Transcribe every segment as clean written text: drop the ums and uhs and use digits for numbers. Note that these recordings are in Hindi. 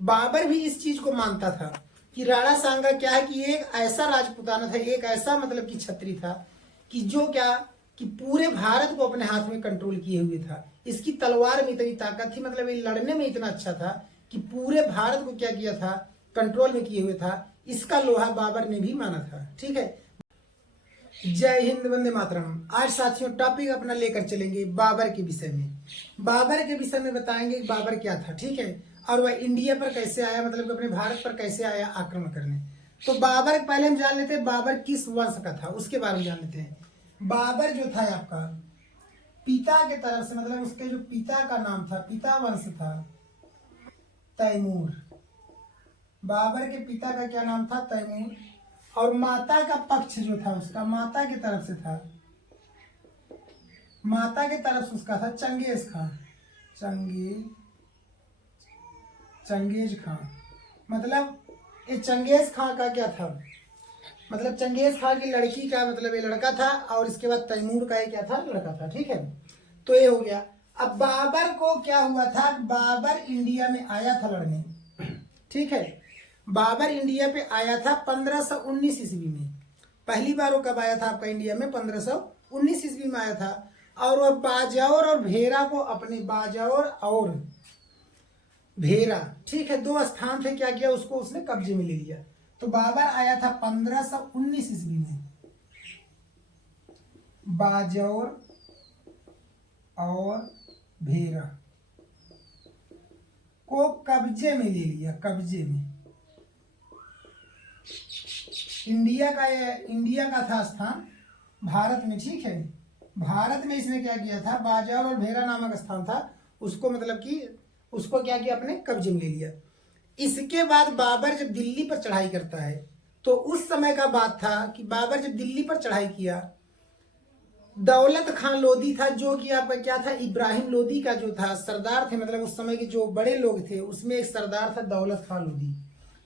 बाबर भी इस चीज को मानता था कि राणा सांगा क्या है कि एक ऐसा राजपुताना था, एक ऐसा मतलब कि छत्री था कि जो क्या कि पूरे भारत को अपने हाथ में कंट्रोल किए हुए था। इसकी तलवार में इतनी ताकत थी, मतलब ये लड़ने में इतना अच्छा था कि पूरे भारत को क्या किया था, कंट्रोल में किए हुए था। इसका लोहा बाबर ने भी माना था। ठीक है, जय हिंद, वंदे मातरम। आज साथियों टॉपिक अपना लेकर चलेंगे बाबर के विषय में। बाबर के विषय में बताएंगे बाबर क्या था, ठीक है, और वह इंडिया पर कैसे आया, मतलब कि अपने भारत पर कैसे आया आक्रमण करने। तो बाबर पहले हम जान लेते हैं बाबर किस वंश का था, उसके बारे में जान लेते हैं। बाबर जो था आपका पिता के तरफ से, मतलब उसके जो पिता का नाम था, पिता वंश था तैमूर। बाबर के पिता का क्या नाम था, तैमूर। और माता का पक्ष जो था उसका, माता की तरफ से था, माता की तरफ से उसका था चंगेज खां। चंगेज खां मतलब ये चंगेज खां का क्या था, मतलब चंगेज खां की लड़की का मतलब ये लड़का था, और इसके बाद तैमूर का ये क्या था, लड़का था। ठीक है, तो ये हो गया। अब बाबर को क्या हुआ था, बाबर इंडिया में आया था लड़ने। ठीक है, बाबर इंडिया पे आया था 1519 ईस्वी में। पहली बार वो कब आया था आपका इंडिया में, 1519 ईस्वी में आया था। और वह बाजावर और भेरा को अपने, बाजावर और भेरा, ठीक है, दो स्थान थे, क्या किया उसको उसने कब्जे में ले लिया। तो बाबर आया था 1519 ईस्वी में, बाजौर और भेरा को कब्जे में ले लिया, कब्जे में। इंडिया का था स्थान भारत में। ठीक है, भारत में इसने क्या किया था, बाजार और भेरा नामक स्थान था, उसको मतलब कि उसको क्या किया, अपने कब्जे में ले लिया। इसके बाद बाबर जब दिल्ली पर चढ़ाई करता है, तो उस समय का बात था कि बाबर जब दिल्ली पर चढ़ाई किया, दौलत खान लोधी था, जो कि आपका क्या था, इब्राहिम लोधी का जो था सरदार थे, मतलब उस समय के जो बड़े लोग थे उसमें एक सरदार था दौलत खान लोधी।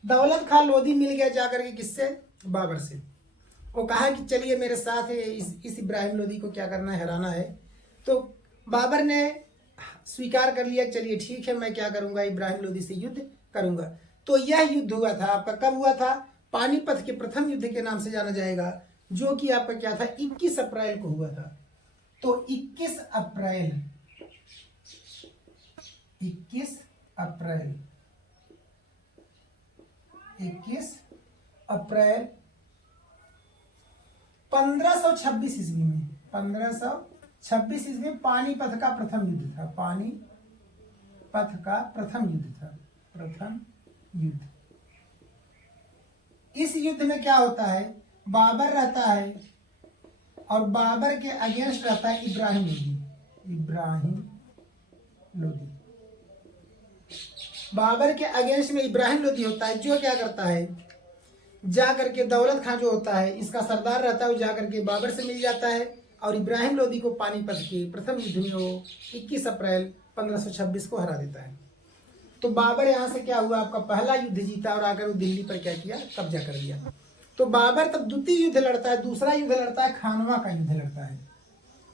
दौलत खान लोधी मिल गया जाकर के किससे, बाबर से। वो कहा कि चलिए मेरे साथ है, इस इब्राहिम लोधी को क्या करना है, हराना है। तो बाबर ने स्वीकार कर लिया, चलिए ठीक है, मैं क्या करूंगा, इब्राहिम लोधी से युद्ध करूंगा। तो यह युद्ध हुआ था आपका, कब हुआ था, पानीपत के प्रथम युद्ध के नाम से जाना जाएगा, जो कि आपका क्या था, 21 अप्रैल को हुआ था। तो 21 अप्रैल 1526 ईस्वी में, 1526 ईस्वी में पानीपत का प्रथम युद्ध था, पानीपत का प्रथम युद्ध था, प्रथम युद्ध। इस युद्ध में क्या होता है, बाबर रहता है और बाबर के अगेंस्ट रहता है इब्राहिम लोधी। बाबर के अगेंस्ट में इब्राहिम लोधी होता है, जो क्या करता है, जा करके दौलत खान जो होता है इसका सरदार रहता है, वो जा करके बाबर से मिल जाता है और इब्राहिम लोधी को पानीपत के प्रथम युद्ध में वो 21 अप्रैल 1526 को हरा देता है। तो बाबर यहाँ से क्या हुआ, आपका पहला युद्ध जीता और आकर वो दिल्ली पर क्या किया, कब्जा कर लिया। तो बाबर तब द्वितीय युद्ध लड़ता है, दूसरा युद्ध लड़ता है, खानवा का युद्ध लड़ता है।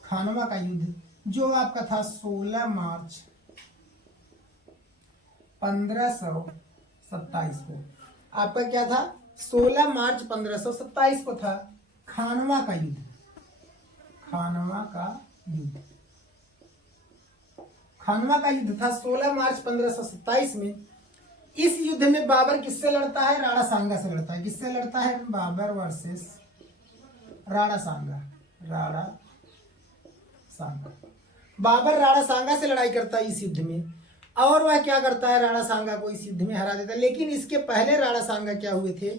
खानवा का युद्ध जो आपका था 16 मार्च 1527 को, आपका क्या था, 16 मार्च 1527 को था खानवा का युद्ध। खानवा का युद्ध था 16 मार्च 1527 में। इस युद्ध में बाबर किससे लड़ता है, राणा सांगा से लड़ता है। किससे लड़ता है, बाबर वर्सेस राणा सांगा। बाबर राणा सांगा से लड़ाई करता है इस युद्ध में, और वह क्या करता है, राणा सांगा को इस युद्ध में हरा देता है। लेकिन इसके पहले राणा सांगा क्या हुए थे,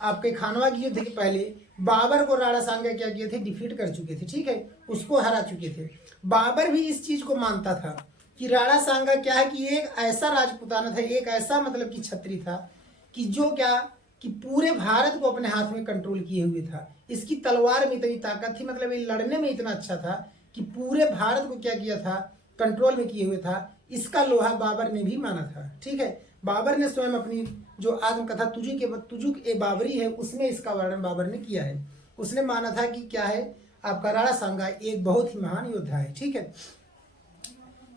आपके खानवा की युद्ध के पहले बाबर को राणा सांगा क्या किए थे, डिफीट कर चुके थे। ठीक है, उसको हरा चुके थे। बाबर भी इस चीज को मानता था कि राणा सांगा क्या है कि एक ऐसा राजपुताना था, एक ऐसा मतलब कि छत्री था कि जो क्या कि पूरे भारत को अपने हाथ में कंट्रोल किए हुए था। इसकी तलवार में इतनी ताकत थी, मतलब ये लड़ने में इतना अच्छा था कि पूरे भारत को क्या किया था, कंट्रोल में किए हुए था। इसका लोहा बाबर ने भी माना था। ठीक है, बाबर ने स्वयं अपनी जो आत्मकथा तुजुक ए बाबरी है उसमें इसका वर्णन बाबर ने किया है। उसने माना था कि क्या है, आपका राणा सांगा एक बहुत ही महान योद्धा है। ठीक है,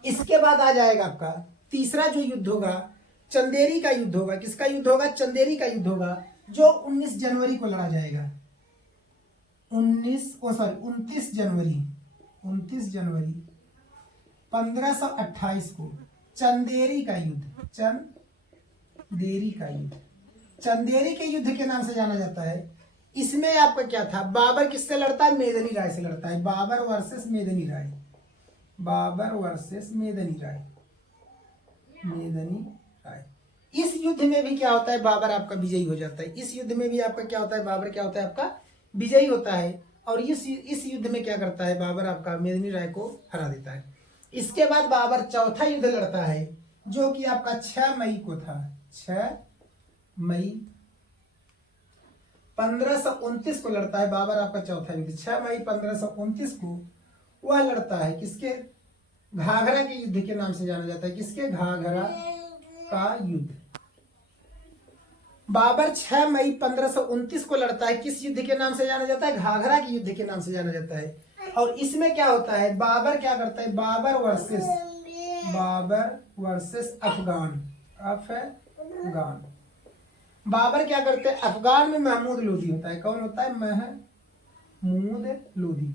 इसके बाद आ जाएगा आपका तीसरा जो युद्ध होगा चंदेरी का युद्ध होगा। किसका युद्ध होगा? चंदेरी का युद्ध होगा, जो 19 जनवरी को लड़ा जाएगा। 29 जनवरी 1528 को चंदेरी का युद्ध, चंदेरी का युद्ध, चंदेरी के युद्ध के नाम से जाना जाता है। इसमें आपका क्या था? बाबर किससे लड़ता है? मेदिनी राय से लड़ता है। बाबर वर्सेस मेदिनी राय, बाबर वर्सेस मेदिनी राय, मेदिनी राय। इस युद्ध में भी क्या होता है? बाबर आपका विजयी हो जाता है। इस युद्ध में भी आपका क्या होता है? बाबर क्या होता है? आपका विजयी होता है। और इस युद्ध में क्या करता है? बाबर आपका मेदिनी राय को हरा देता है। इसके बाद बाबर चौथा युद्ध लड़ता है, जो कि आपका 6 मई को था। 6 मई 1529 को लड़ता है बाबर आपका चौथा युद्ध। 6 मई 1529 को वह लड़ता है। किसके? घाघरा के युद्ध के नाम से जाना जाता है। किसके? घाघरा का युद्ध। बाबर 6 मई 1529 को लड़ता है। किस युद्ध के नाम से जाना जाता है? घाघरा के युद्ध के नाम से जाना जाता है। और इसमें क्या होता है? बाबर क्या करता है? बाबर वर्सेस अफगान, अफगान। बाबर क्या करते हैं? अफगान में महमूद लोदी होता है। कौन होता है? महमूद लोदी।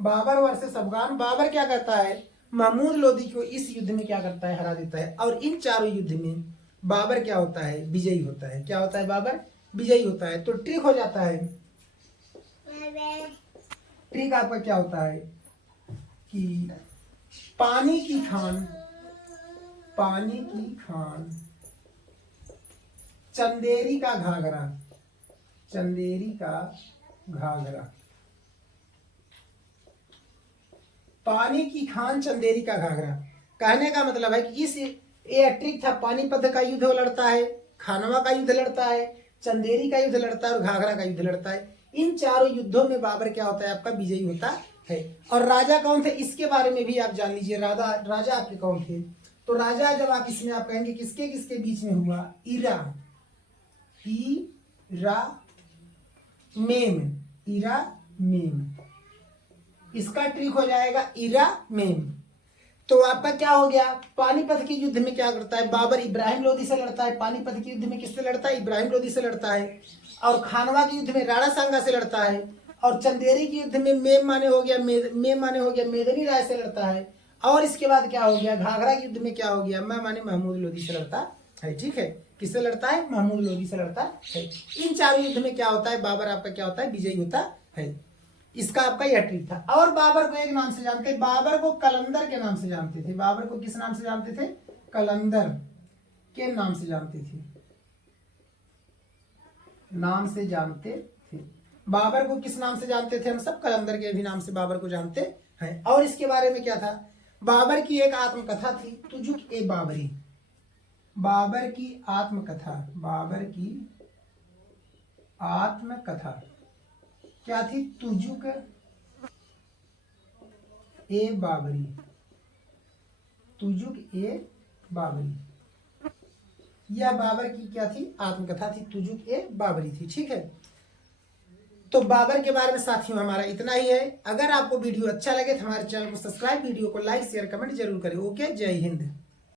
बाबर वर्सेस अफगान। बाबर क्या करता है? महमूद लोदी को इस युद्ध में क्या करता है? हरा देता है। और इन चारों युद्ध में बाबर क्या होता है? विजयी होता है। क्या होता है? बाबर विजयी होता है। तो ट्रिक हो जाता है। ट्रिक आपका क्या होता है कि पानी की खान चंदेरी का घाघरा, चंदेरी का घाघरा, पानी की खान चंदेरी का घाघरा। कहने का मतलब है कि इस ये ट्रिक था। पानीपत का युद्ध लड़ता है, खानवा का युद्ध लड़ता है, चंदेरी का युद्ध लड़ता है और घाघरा का युद्ध लड़ता है। इन चारों युद्धों में बाबर क्या होता है? आपका विजयी होता है। और राजा कौन थे? इसके बारे में भी आप जान लीजिए। राजा आपके कौन थे? तो राजा जब आप इसमें आप कहेंगे किसके किसके बीच में हुआ? इरा मेम। इसका ट्रिक हो जाएगा इरा मेम। तो आपका क्या हो गया? पानीपत के युद्ध में क्या करता है? बाबर इब्राहिम लोदी से लड़ता है। पानीपत के युद्ध में किससे लड़ता है? इब्राहिम लोदी से लड़ता है। और खानवा के युद्ध में राणा सांगा से लड़ता है। और चंदेरी के युद्ध में मेम माने हो गया मेदिनी राय से लड़ता है। और इसके बाद क्या हो गया? घाघरा के युद्ध में क्या हो गया? मैं माने महमूद लोदी से लड़ता है। ठीक है, किससे लड़ता है? महमूद लोदी से लड़ता है। इन चारों युद्ध में क्या होता है? बाबर आपका क्या होता है? विजयी होता है। इसका आपका यह ट्रिक था। और बाबर को एक नाम से जानते हैं, बाबर को कलंदर के नाम से जानते थे। बाबर को किस नाम से जानते थे? कलंदर के नाम से जानते थे, नाम से जानते थे। बाबर को किस नाम से जानते थे? हम सब कलंदर के भी नाम से बाबर को जानते हैं। और इसके बारे में क्या था? बाबर की एक आत्मकथा थी, तुजुक ए बाबरी। बाबर की आत्मकथा, बाबर की आत्मकथा क्या थी? तुजुक ए बाबरी, तुजुक ए बाबरी। यह बाबर की क्या थी? आत्मकथा थी, तुजुक ए बाबरी थी। ठीक है, तो बाबर के बारे में साथियों हमारा इतना ही है। अगर आपको वीडियो अच्छा लगे तो हमारे चैनल को सब्सक्राइब, वीडियो को लाइक शेयर कमेंट जरूर करें। ओके, जय हिंद।